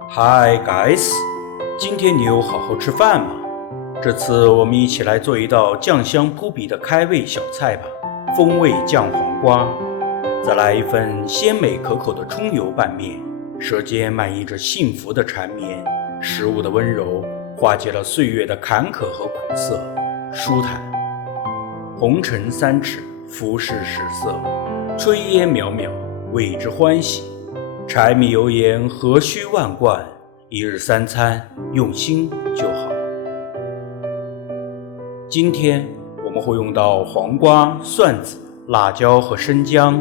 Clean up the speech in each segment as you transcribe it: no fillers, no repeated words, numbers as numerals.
Hi guys，今天你有好好吃饭吗？这次我们一起来做一道酱香扑鼻的开胃小菜吧，风味酱黄瓜。再来一份鲜美可口的葱油拌面，舌尖满溢着幸福的缠绵，食物的温柔化解了岁月的坎坷和苦涩，舒坦。红尘三尺，浮世十色，炊烟渺渺，为之欢喜。柴米油盐何须万贯，一日三餐用心就好。今天我们会用到黄瓜、蒜子、辣椒和生姜。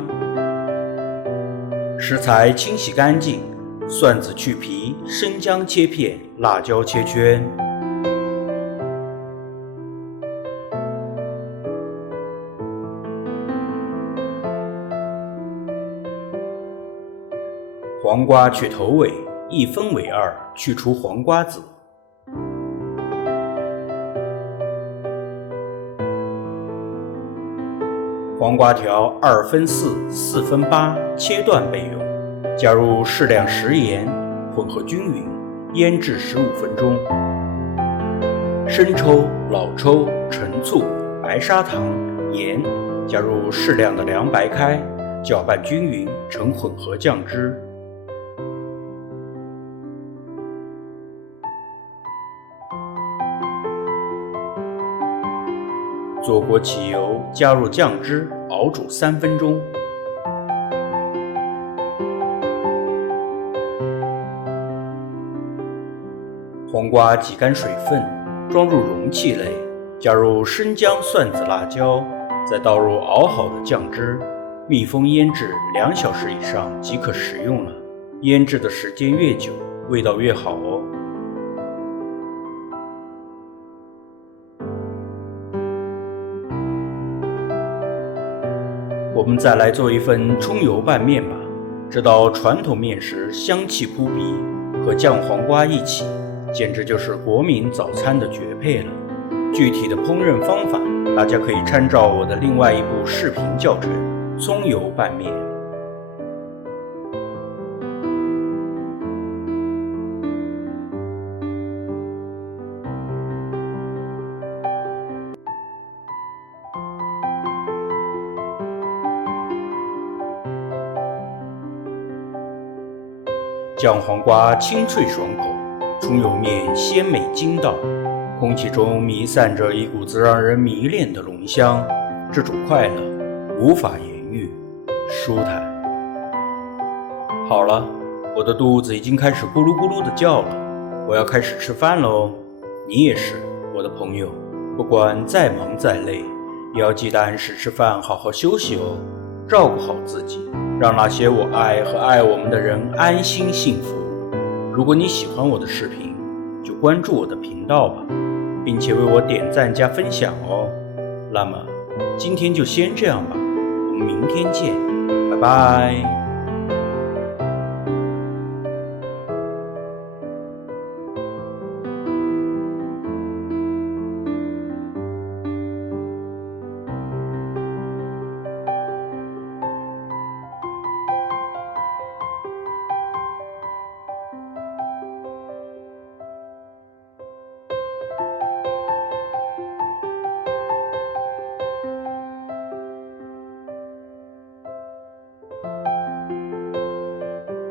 食材清洗干净，蒜子去皮，生姜切片，辣椒切圈。黄瓜去头尾，一分为二，去除黄瓜籽。黄瓜条2分4、4分8，切段备用。加入适量食盐，混合均匀，腌制15分钟。生抽、老抽、陈醋、白砂糖、盐，加入适量的凉白开，搅拌均匀，成混合酱汁。做锅起油，加入酱汁，熬煮3分钟。黄瓜挤干水分，装入容器内，加入生姜、蒜子、辣椒，再倒入熬好的酱汁，密封腌制2小时以上即可食用了。腌制的时间越久，味道越好哦。我们再来做一份葱油拌面吧。这道传统面食香气扑鼻，和酱黄瓜一起，简直就是国民早餐的绝配了。具体的烹饪方法，大家可以参照我的另外一部视频教程《葱油拌面》。酱黄瓜清脆爽口，葱油面鲜美筋道，空气中弥散着一股子让人迷恋的浓香，这种快乐无法言喻，舒坦。好了，我的肚子已经开始咕噜咕噜地叫了，我要开始吃饭了哦。你也是，我的朋友，不管再忙再累，也要记得按时吃饭，好好休息哦，照顾好自己，让那些我爱和爱我们的人安心幸福。如果你喜欢我的视频，就关注我的频道吧，并且为我点赞加分享哦。那么今天就先这样吧，我们明天见，拜拜。